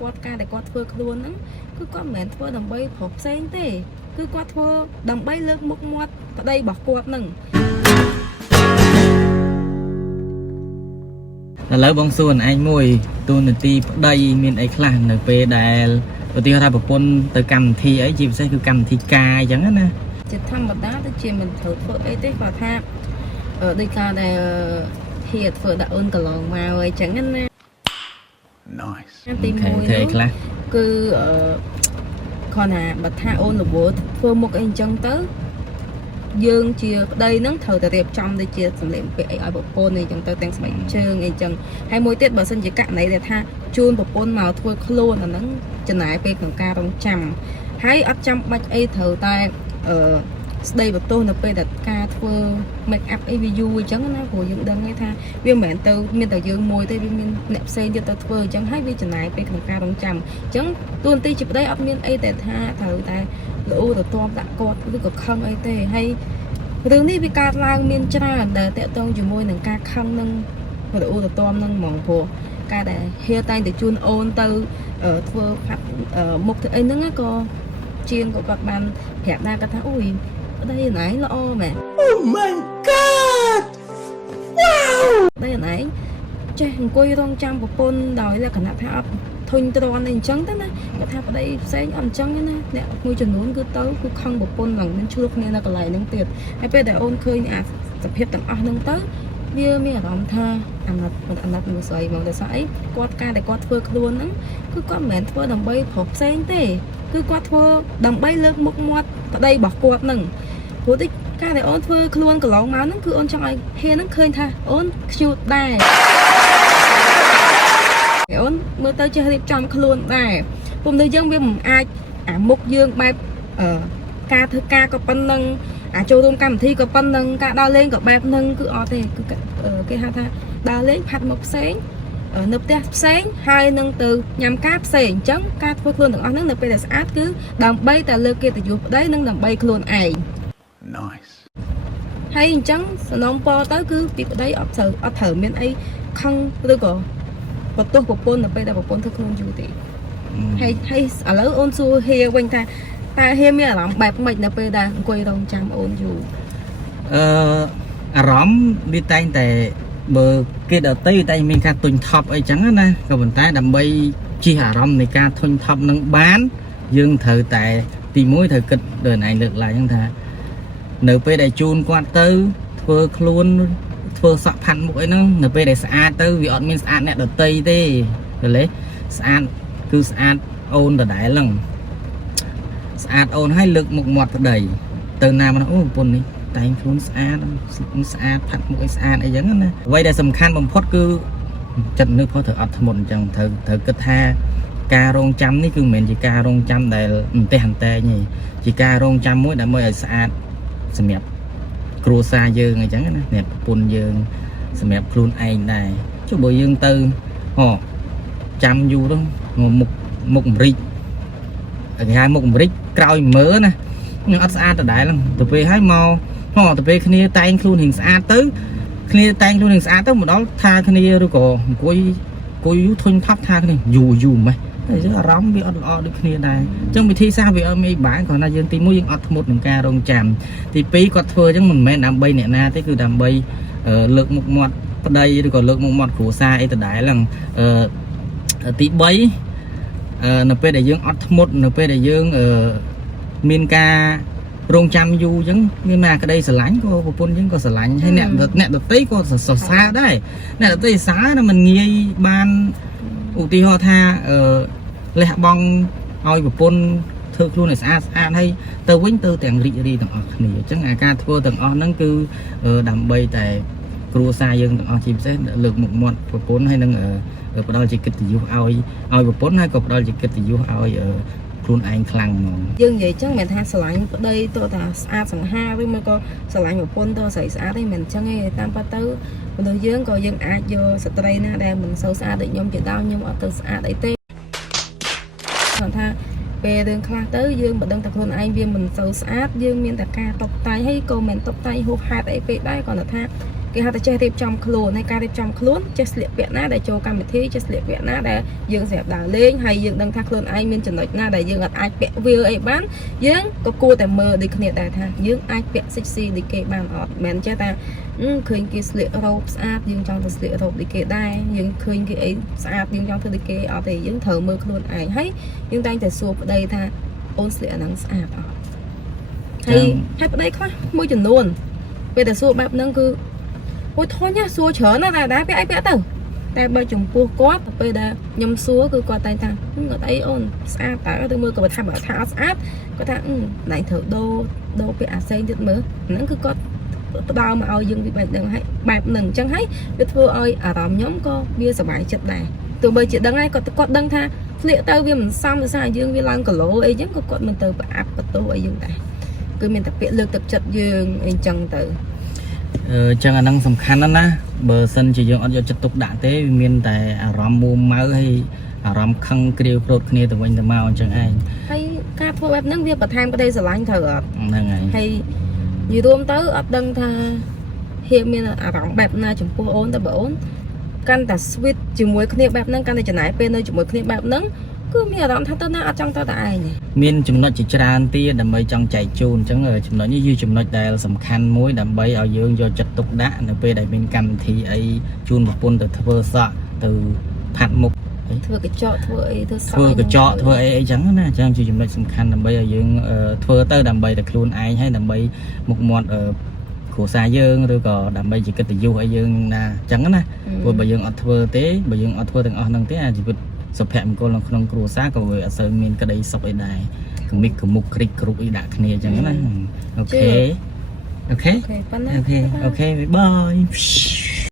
គាត់ការដែលគាត់ធ្វើខ្លួនហ្នឹងគឺគាត់មិនមែនធ្វើដើម្បីប្រុសផ្សេងទេគឺគាត់ធ្វើដើម្បីលើកមុខមាត់ប្តីរបស់គាត់ហ្នឹងឥឡូវបងសួរឯងមួយទូនាទីប្តីមានអីខ្លះនៅពេលដែលឧទាហរណ៍ថាប្រពន្ធទៅកម្មវិធីអីជាពិសេសគឺកម្មវិធីការអញ្ចឹងណាជាធម្មតាទៅជាមិនត្រូវធ្វើអីទេគាត់ថាដោយការដែលហ៊ាធ្វើដាក់អូនកន្លងមកអីចឹងណា Nice ទី1ធ្វើខ្លះគឺគាត់ថាបើថាអូនរវល់ធ្វើមុខអីអញ្ចឹងទៅយើងជាប្តីហ្នឹងត្រូវតែរៀបចំដូចជាសម្លៀកបំពាក់អីឲ្យប្រពន្ធអីចឹងទៅទាំងស្បែកជើងអីចឹងហើយមួយទៀតបើសិនជាករណីដែលថាជូនប្រពន្ធមកធ្វើខ្លួនអាហ្នឹងចំណាយពេលក្នុងការរងចាំហើយអត់ចាំបាច់អីត្រូវតែស្ដីបន្ទោសនៅពេលដែលការធ្វើ make up អីវាយូរអញ្ចឹងណាព្រោះយើងដឹងហើយថាវាមិនមែនទៅមានតែយើងមួយទេវាមានអ្នកផ្សេងទៀតទៅធ្វើអញ្ចឹងហើយវាចំណាយពេលក្នុងការរងចាំអញ្ចឹងតួនាទីជាប្តីអត់មានអីតែថាត្រូវតែល្អទៅតាមដាក់គាត់ឬក៏ខឹងអីទេហើយរឿងនេះវាកើតឡើងមានច្រើនដែលតកតងជាមួយនឹងការខឹងនឹងល្អទៅតាមនឹងហ្មងព្រោះការដែលហៀតែងតែជូនអូនទៅធ្វើផាត់មុខទៅអីហ្នឹងក៏ជាងក៏គាត់បានប្រាប់ដែរគាត់ថាអូយប្តីណៃល្អមែន Oh my god Wow ប្តីណៃចេះអង្គុយរងចាំប្រពន្ធដោយលក្ខណៈថាអត់ធុញទ្រាន់អីអញ្ចឹងទៅណាគាត់ថាប្តីផ្សេងអត់អញ្ចឹងទេណាអ្នកមួយចំនួនគឺទៅគឺខឹងប្រពន្ធហ្នឹងមានឆ្លោះគ្នានៅកន្លែងហ្នឹងទៀតហើយពេលដែលអូនឃើញអាសភាពទាំងអស់ហ្នឹងទៅវាមានអារម្មណ៍ថាអាណិតមួយស្អីមកដោយសារអីគាត់ការដែលគាត់ធ្វើខ្លួនហ្នឹងគឺគាត់មិនមែនធ្វើដើម្បីប្រុសផ្សេងទេគឺគាត់ធ្វើដើម្បីលើកមុខមាត់ប្តីរបស់គាត់ហ្នឹងព្រោះតិចការដែលអូនធ្វើខ្លួនកន្លងមកហ្នឹងគឺអូនចង់ឲ្យហេហ្នឹងឃើញថាអូនខ្ជូតដែរអូនមើលទៅចេះរៀបចំខ្លួនដែរពុំនៅយើងវាមិនអាចអាមុខយើងបែបការធ្វើការក៏ប៉ុណ្ណឹងអាចចូលរួមកម្មវិធីក៏ប៉ុណ្ណឹងការដើរលេងក៏បែបហ្នឹងគឺអត់ទេគឺគេហៅថាដើរលេងផាត់មុខផ្សេងនៅផ្ទះផ្សេងហើយនឹងទៅញ៉ាំការផ្សេងអញ្ចឹងការធ្វើខ្លួនទាំងអស់ហ្នឹងនៅពេលដែលស្អាតគឺដើម្បីតែលើកកិត្តិយសប្តីនិងដើម្បីខ្លួនឯង Nice ហើយអញ្ចឹងសំណូមពរទៅគឺពីប្តីអត់ត្រូវមានអីខឹងឬក៏បន្ទោសប្រពន្ធនៅពេលដែលប្រពន្ធធ្វើខ្លួនយូរទេហើយឥឡូវអូនសួរហៀវិញថាតើហៀមានអារម្មណ៍បែបម៉េចនៅពេលដែលអង្គុយរងចាំអូនយូរអារម្មណ៍វាតែងតែបើគេដតីតែមានការទុញថប់អីចឹងណាក៏ប៉ុន្តែដើម្បីជិះអារម្មណ៍នៃការធុញថប់នឹងបានយើងត្រូវតែទី1ត្រូវគិតដូចឯងលើកឡើងហ្នឹងថានៅពេលដែលជូនគាត់ទៅធ្វើខ្លួនធ្វើសក់ផាត់មុខអីហ្នឹងនៅពេលដែលស្អាតទៅវាអត់មានស្អាតអ្នកដតីទេឃើញទេស្អាតគឺស្អាតអូនដដែលហ្នឹងស្អាតអូនឲ្យលើកមុខមាត់ប្តីទៅណាមកអូប្រពន្ធនេះតែងខ្លួនស្អាតផាត់មុខឲ្យស្អាតអីចឹងណាអ្វីដែលសំខាន់បំផុតគឺចិត្តនឹកផងត្រូវអត់ធ្មត់អញ្ចឹងត្រូវគិតថាការរងចាំនេះគឺមិនមែនជាការរងចាំដែលអន្ទះអន្តែងទេជាការរងចាំមួយដើម្បីឲ្យស្អាតសម្រាប់គ្រួសារយើងអញ្ចឹងណាអ្នកប្រពន្ធយើងសម្រាប់ខ្លួនឯងដែរចុះបើយើងទៅចាំយូរទៅមុខអាមេរិកគេហៅមុខអាមេរិកក្រោយមើលណានឹងអត់ស្អាតដដែលហ្នឹងទៅពេលហើយមកទៅពេលគ្នាតែងខ្លួនរៀងស្អាតទៅគ្នាតែងខ្លួនរៀងស្អាតទៅមកដល់ថាគ្នាឬក៏អង្គុយយូរធុញថប់ថាគ្នាយូរម៉េះតែអារម្មណ៍វាអត់ល្អដូចគ្នាដែរអញ្ចឹងវិធីសាស្ត្រវាអត់មានបានគ្រាន់តែយើងទី1យើងអត់ធ្មត់នឹងការរងចាំទី2គាត់ធ្វើអញ្ចឹងមិនមែនដើម្បីអ្នកណាទេគឺដើម្បីលើកមុខមាត់ប្តីឬក៏លើកមុខមាត់គ្រួសារអីដដែលហ្នឹងទី3នៅពេលដែលយើងអត់ធ្មត់នៅពេលដែលយើងមានការរងចាំយូរអញ្ចឹងមានមកក្តីស្រឡាញ់ក៏ប្រពន្ធយើងក៏ស្រឡាញ់ហើយអ្នកដតីក៏សរសើរដែរអ្នកដតីសរសើរតែមិនងាយបានឧទាហរណ៍ថាលះបង់ឲ្យប្រពន្ធធ្វើខ្លួនឲ្យស្អាតហើយទៅវិញទៅទាំងរីករាយទាំងអស់គ្នាអញ្ចឹងអាការធ្វើទាំងអស់ហ្នឹងគឺដើម្បីតែគ្រួសារយើងទាំងអស់ជាពិសេសលើកមុខមាត់ប្រពន្ធហើយនឹងផ្ដល់ជាកិត្តិយសឲ្យប្រពន្ធហើយក៏ផ្ដល់ជាកិត្តិយសឲ្យខ្លួនឯងខ្លាំងហ្មងយើងនិយាយចឹងមិនថាស្រឡាញ់ប្តីទៅថាស្អាតសង្ហាឬមកក៏ស្រឡាញ់ប្រពន្ធទៅស្រីស្អាតទេមិនចឹងទេតាមពិតទៅមនុស្សយើងក៏យើងអាចយកស្ត្រីណាដែលមិនសូវស្អាតដូចខ្ញុំជាដើមខ្ញុំអត់ទៅស្អាតអីទេគាត់ថាពេលរឿងខ្លះទៅយើងមិនដឹងតែខ្លួនឯងវាមិនសូវស្អាតយើងមានតែការតុបតែងហើយក៏មិនតុបតែងហួសហេតុអីពេកដែរគាត់ថា គេហៅថាចេះរៀបចំខ្លួនហើយការរៀបចំខ្លួនចេះស្លៀកពាក់ណាដែលចូលកម្មវិធីចេះស្លៀកពាក់ណាដែលយើងសម្រាប់ដើរលេងហើយយើងដឹងថាខ្លួនឯងមានចំណុចណាដែលយើងអាចពាក់វាអីបានយើងក៏គួរតែមើលដូចគ្នាដែរថាយើងអាចពាក់សិចស៊ីដូចគេបានអត់មិនចេះតែឃើញគេស្លៀករ៉ូបស្អាតយើងចង់ទៅស្លៀករ៉ូបដូចគេដែរយើងឃើញគេអីស្អាតយើងចង់ធ្វើដូចគេអត់ទេយើងត្រូវមើលខ្លួនឯងហើយយើងតែងតែសួរប្តីថាអូនស្លៀកអាហ្នឹងស្អាតអត់ហើយប្តីខ្លះមួយចំនួនពេលតែសួរបែបហ្នឹងគឺអូយធន់ណាសួរច្រើនណាស់តែពាក់អីពាក់ទៅតែបើចំពោះគាត់ពេលដែលខ្ញុំសួរគឺគាត់តែងថាអត់អីអូនស្អាតតើទៅមើលគាត់ថាអត់ស្អាតគាត់ថាណៃត្រូវដូរពាក់អាផ្សេងទៀតមើលហ្នឹងគឺគាត់ផ្ដើមមកឲ្យយើងវាបែបហ្នឹងហើយបែបហ្នឹងអញ្ចឹងហើយវាធ្វើឲ្យអារម្មណ៍ខ្ញុំក៏វាសុបាយចិត្តដែរទោះបីជាដឹងហើយគាត់ដឹងថាស្លៀកទៅវាមិនសមដោយសារយើងវាឡើងគីឡូអីអញ្ចឹងក៏គាត់មិនទៅប្រអាប់បន្ទោសអីយើងដែរគឺមានតែពាក្យលើកទឹកចិត្តយើងអីអញ្ចឹងទៅចឹងអាហ្នឹងសំខាន់ណាស់បើសិនជាយើងអត់យកចិត្តទុកដាក់ទេវាមានតែអារម្មណ៍មួម៉ៅហើយអារម្មណ៍ខឹងគ្រាវក្រោធគ្នាទៅវិញទៅមកអញ្ចឹងឯងហើយការធ្វើបែបហ្នឹងវាបន្ថែមក្តីស្រឡាញ់ត្រូវអត់ហ្នឹងហើយនិយាយរួមទៅអត់ដឹងថាហៀបមានអារម្មណ៍បែបណាចំពោះអូនតែបើអូនកាន់តែ sweet ជាមួយគ្នាបែបហ្នឹងកាន់តែចំណាយពេលនៅជាមួយគ្នាបែបហ្នឹងគឺមានអារម្មណ៍ថាទៅណាអត់ចង់ទៅតែឯងមានចំណុចជាច្រើនទៀតដើម្បីចង់ចែកជូនអញ្ចឹងចំណុចនេះគឺចំណុចដែលសំខាន់មួយដើម្បីឲ្យយើងយកចិត្តទុកដាក់នៅពេលដែលមានកម្មវិធីអីជូនប្រពន្ធទៅធ្វើសក់ទៅផាត់មុខធ្វើកញ្ចក់ធ្វើអីធ្វើសក់ធ្វើកញ្ចក់ធ្វើអីចឹងណាអញ្ចឹងជាចំណុចសំខាន់ដើម្បីឲ្យយើងធ្វើទៅដើម្បីតែខ្លួនឯងហើយដើម្បីមុខមាត់គ្រួសារយើងឬក៏ដើម្បីជាកិត្តិយសឲ្យយើងណាអញ្ចឹងណាព្រោះបើយើងអត់ធ្វើទេបើយើងអត់ធ្វើទាំងអស់ហ្នឹងទេអាជីវិតសុភមង្គលក្នុងគ្រួសារក៏វាអត់សូវមានក្តីសុខអីដែរគមិកគមុកគ្រិចគ្រប់អីដាក់គ្នាអញ្ចឹងណាអូខេប៉ុណ្ណាអូខេបាយ